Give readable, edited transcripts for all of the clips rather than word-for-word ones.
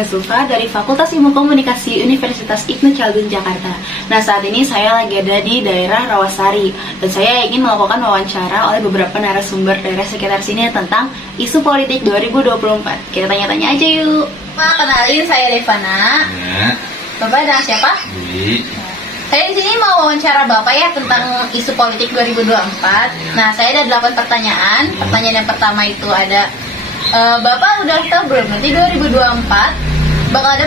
Nabila Zulfa dari Fakultas Ilmu Komunikasi Universitas Ibnu Khaldun Jakarta. Nah, saat ini saya lagi ada di daerah Rawasari dan saya ingin melakukan wawancara oleh beberapa narasumber daerah sekitar sini tentang isu politik 2024. Kita tanya-tanya aja yuk. Pak, kenalin saya Devana. Ya. Bapak dengan siapa? Budi. Saya di sini mau wawancara Bapak ya tentang isu politik 2024. Nah, saya ada 8 pertanyaan. Pertanyaan yang pertama itu ada, Bapak udah tahu belum nanti 2024 bakal ada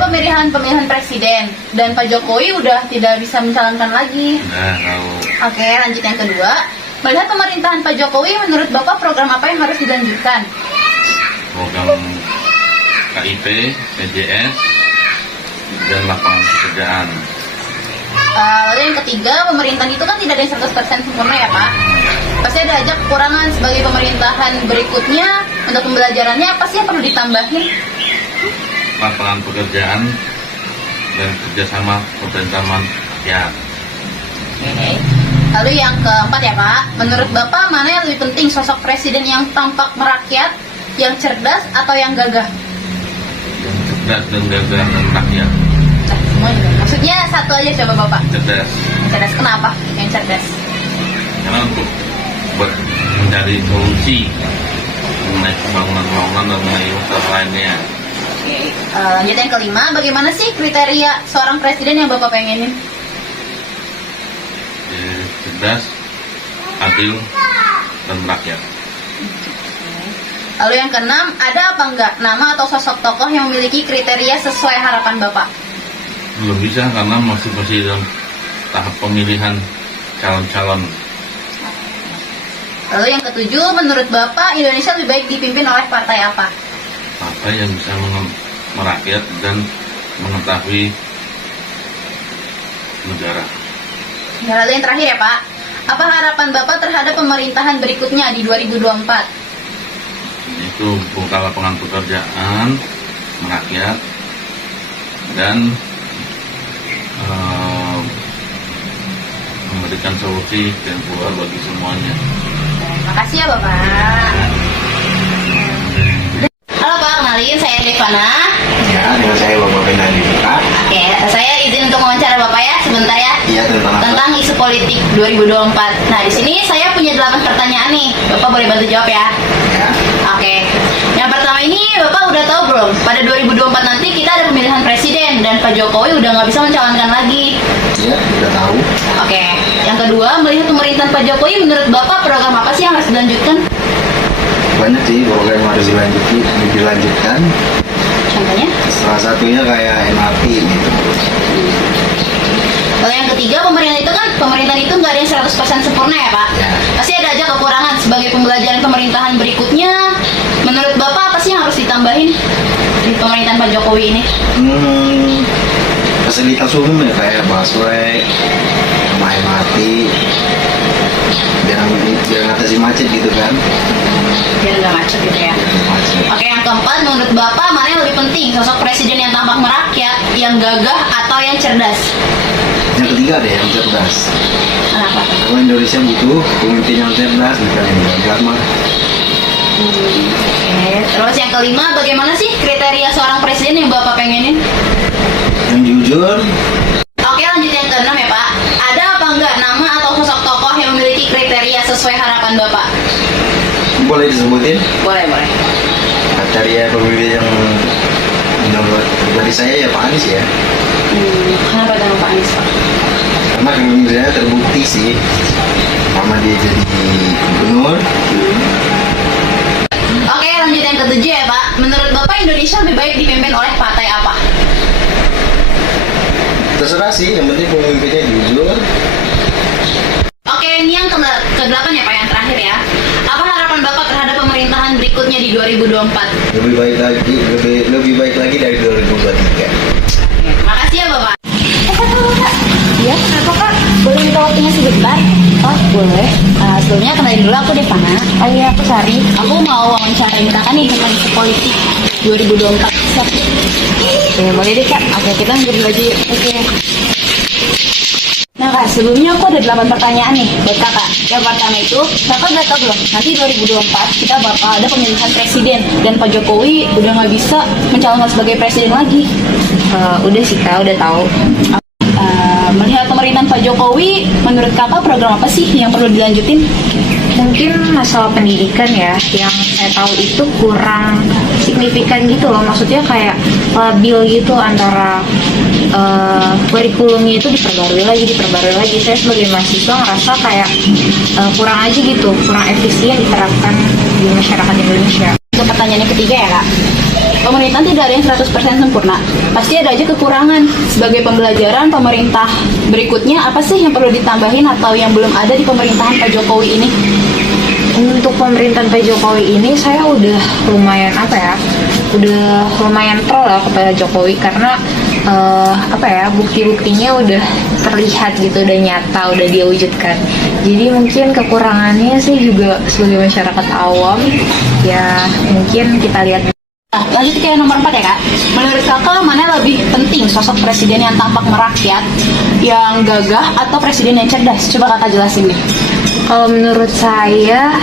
pemilihan presiden dan Pak Jokowi udah tidak bisa mencalonkan lagi. Udah tahu. Oke, lanjut yang kedua. Melihat pemerintahan Pak Jokowi, menurut Bapak program apa yang harus dilanjutkan? Program KIP, PJS, dan lapangan pekerjaan. Lalu yang ketiga, pemerintahan itu kan tidak ada yang 100% sempurna ya Pak. Pasti ada aja kekurangan sebagai pemerintahan berikutnya. Untuk pembelajarannya apa sih yang perlu ditambahin? Lapangan pekerjaan dan kerjasama pemerintahan rakyat. Oke. Lalu yang keempat ya Pak, menurut Bapak mana yang lebih penting, sosok presiden yang tampak merakyat, yang cerdas, atau yang gagah? Yang cerdas dan gagah dan rakyat. Nah, semua juga. Maksudnya satu aja coba Bapak. Cerdas. Yang cerdas kenapa? Yang cerdas. Karena untuk mencari solusi mengenai pembangunan dan mengenai masalah lainnya. Oke. Lanjut yang kelima, bagaimana sih kriteria seorang presiden yang Bapak pengenin? Cerdas, adil, dan rakyat. Lalu yang keenam, ada apa enggak nama atau sosok tokoh yang memiliki kriteria sesuai harapan Bapak? Belum bisa karena masih dalam tahap pemilihan calon-calon. Lalu yang ketujuh, menurut Bapak Indonesia lebih baik dipimpin oleh partai apa? Partai yang bisa merakyat dan mengetahui negara. Nah, lalu yang terakhir ya Pak, apa harapan Bapak terhadap pemerintahan berikutnya di 2024? Itu buka lapangan pekerjaan, merakyat, dan memberikan solusi yang keluar bagi semuanya. Makasih ya Bapak. Halo Pak, kenalin saya Devana. Ya, dengan saya Bapak Fenandi Buka. Oke, saya izin untuk wawancara Bapak ya sebentar ya. Iya, Tentang isu politik 2024. Nah, di sini saya punya 8 pertanyaan nih. Bapak boleh bantu jawab ya? Ya, Oke. Yang pertama ini Bapak udah tahu belum? Pada 2024 nanti kita ada pemilihan presiden dan Pak Jokowi udah nggak bisa mencalonkan lagi. ya, udah tahu. Oke. Yang kedua, melihat pemerintahan Pak Jokowi, menurut Bapak program apa sih yang harus dilanjutkan? Banyak sih program yang harus dilanjutkan. Contohnya? Salah satunya kayak MRT gitu. Lalu yang ketiga, pemerintahan itu nggak ada yang 100% sempurna ya Pak? Ya. Pasti ada aja kekurangan. Sebagai pembelajaran pemerintahan berikutnya, menurut Bapak apa sih yang harus ditambahin di pemerintahan Pak Jokowi ini? Fasilitas umum ya kayak busway, sama MRT, biar ngatasi macet gitu kan. Biar nggak macet gitu ya. Macet. Oke, yang keempat, menurut Bapak mana yang lebih penting? Sosok presiden yang tampak merakyat, yang gagah, atau yang cerdas? Yang ketiga ada yang cerdas. Kenapa? Karena Indonesia butuh pemimpin yang cerdas, bukan yang gagah mah. Oke, terus yang kelima, bagaimana sih kriteria seorang presiden yang Bapak pengenin? Yang jujur. Oke, lanjut yang keenam ya Pak. Ada apa enggak nama atau sosok tokoh yang memiliki kriteria sesuai harapan Bapak? Boleh disebutin? Boleh. Kriteria pemimpin yang menurut pribadi saya ya Pak Anies ya. Kenapa dengan Pak Anies Pak? Karena kepemimpinannya terbukti sih. Pertama dia jadi gubernur. Oke, lanjut yang ketujuh ya Pak. Menurut Bapak Indonesia lebih baik dipimpin oleh partai apa? Terserah sih, yang penting pemimpinnya jujur. Oke, ini yang ke-8 ya Pak, yang terakhir ya. Apa harapan Bapak terhadap pemerintahan berikutnya di 2024? Lebih baik lagi dari 2023. Makasih ya Bapak. Iya, kenapa Kak? Boleh minta waktunya sebentar? Oh, boleh. Sebelumnya kenalin dulu, aku Devana. Oh iya, aku Sari. Aku mau wawancara Kakak nih tentang isu politik 2024. Siap. Oke, boleh deh Kak. Oke, kita ngambil baju yuk. Oke. Nah kak, sebelumnya aku ada 8 pertanyaan nih buat kakak. Yang pertama itu, kakak udah tahu belum? Nanti 2024 kita bakal ada pemilihan presiden dan Pak Jokowi udah nggak bisa mencalonkan sebagai presiden lagi. Udah sih kak, udah tahu. Melihat pemerintahan Pak Jokowi, menurut kakak program apa sih yang perlu dilanjutin? Mungkin masalah pendidikan ya, yang saya tahu itu kurang signifikan gitu loh. Maksudnya kayak labil gitu antara kurikulumnya itu diperbarui lagi. Saya sebagai mahasiswa ngerasa kayak kurang aja gitu, kurang efisien diterapkan di masyarakat Indonesia. Untuk pertanyaan yang ketiga ya kak, pemerintahan tidak ada yang 100% sempurna. Pasti ada aja kekurangan. Sebagai pembelajaran pemerintah berikutnya, apa sih yang perlu ditambahin atau yang belum ada di pemerintahan Pak Jokowi ini? Untuk pemerintahan Pak Jokowi ini saya udah lumayan pro lah kepada Jokowi karena bukti-buktinya udah terlihat gitu, udah nyata, udah dia wujudkan. Jadi mungkin kekurangannya sih juga sebagai masyarakat awam ya mungkin kita lihat. Nah, lanjut ke yang nomor 4 ya kak. Menurut kakak mana lebih penting, sosok presiden yang tampak merakyat, yang gagah, atau presiden yang cerdas? Coba kakak jelasin deh. Kalau menurut saya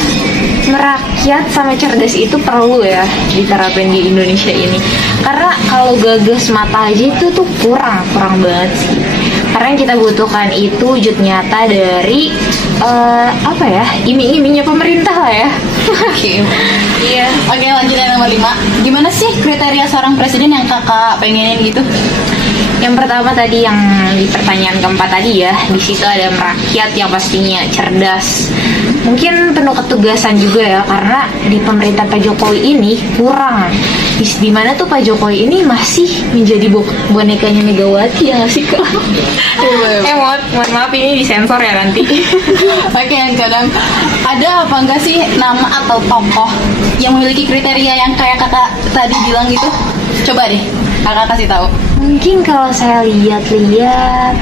merakyat sama cerdas itu perlu ya diterapin di Indonesia ini. Karena kalau gagah semata aja itu tuh kurang banget sih. Karena yang kita butuhkan itu wujud nyata dari iming-imingnya pemerintah lah ya. Oke. Iya. Oke, lanjut yang nomor 5. Gimana sih kriteria seorang presiden yang kakak pengenin gitu? Yang pertama tadi yang di pertanyaan keempat tadi ya, di situ ada merakyat yang pastinya cerdas. Mungkin penuh ketugasan juga ya, karena di pemerintahan Pak Jokowi ini kurang. Di mana tuh Pak Jokowi ini masih menjadi bonekanya Megawati ya nggak sih kak? Mohon maaf ini disensor ya nanti. Oke, yang kadang ada apa enggak sih nama atau tokoh yang memiliki kriteria yang kayak kakak tadi bilang gitu? Coba deh, kakak kasih tahu. Mungkin kalau saya lihat-lihat,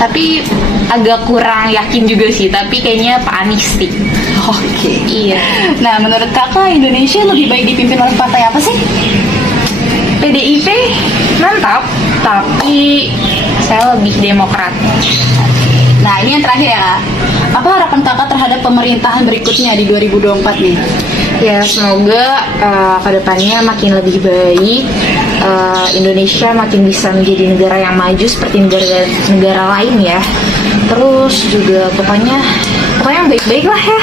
tapi agak kurang yakin juga sih, tapi kayaknya Pak Anies sih. Oke. Iya. Nah, menurut kakak Indonesia lebih baik dipimpin oleh partai apa sih? PDIP mantap, tapi saya lebih Demokrat. Nah, ini yang terakhir ya kak. Apa harapan kakak terhadap pemerintahan berikutnya di 2024 nih? Ya semoga kedepannya makin lebih baik, Indonesia makin bisa menjadi negara yang maju seperti negara lain ya. Terus juga pokoknya yang baik-baik lah ya.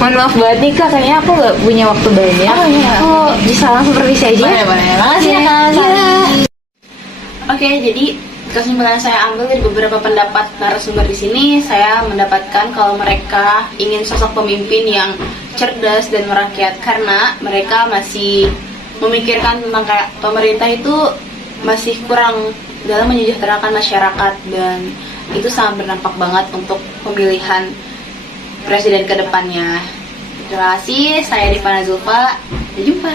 Mohon maaf banget nih kak, kayaknya aku nggak punya waktu banyak. Oh iya. Aku bisa langsung permisi aja. Boleh. Makasih ya kak. Iya. Oke, jadi kesimpulan saya ambil dari beberapa pendapat narasumber di sini, saya mendapatkan kalau mereka ingin sosok pemimpin yang cerdas dan merakyat karena mereka masih memikirkan tentang kayak pemerintah itu masih kurang dalam menyejahterakan masyarakat dan itu sangat berdampak banget untuk pemilihan presiden ke depannya. Terima kasih, saya Rifana Zulfa. Sampai jumpa.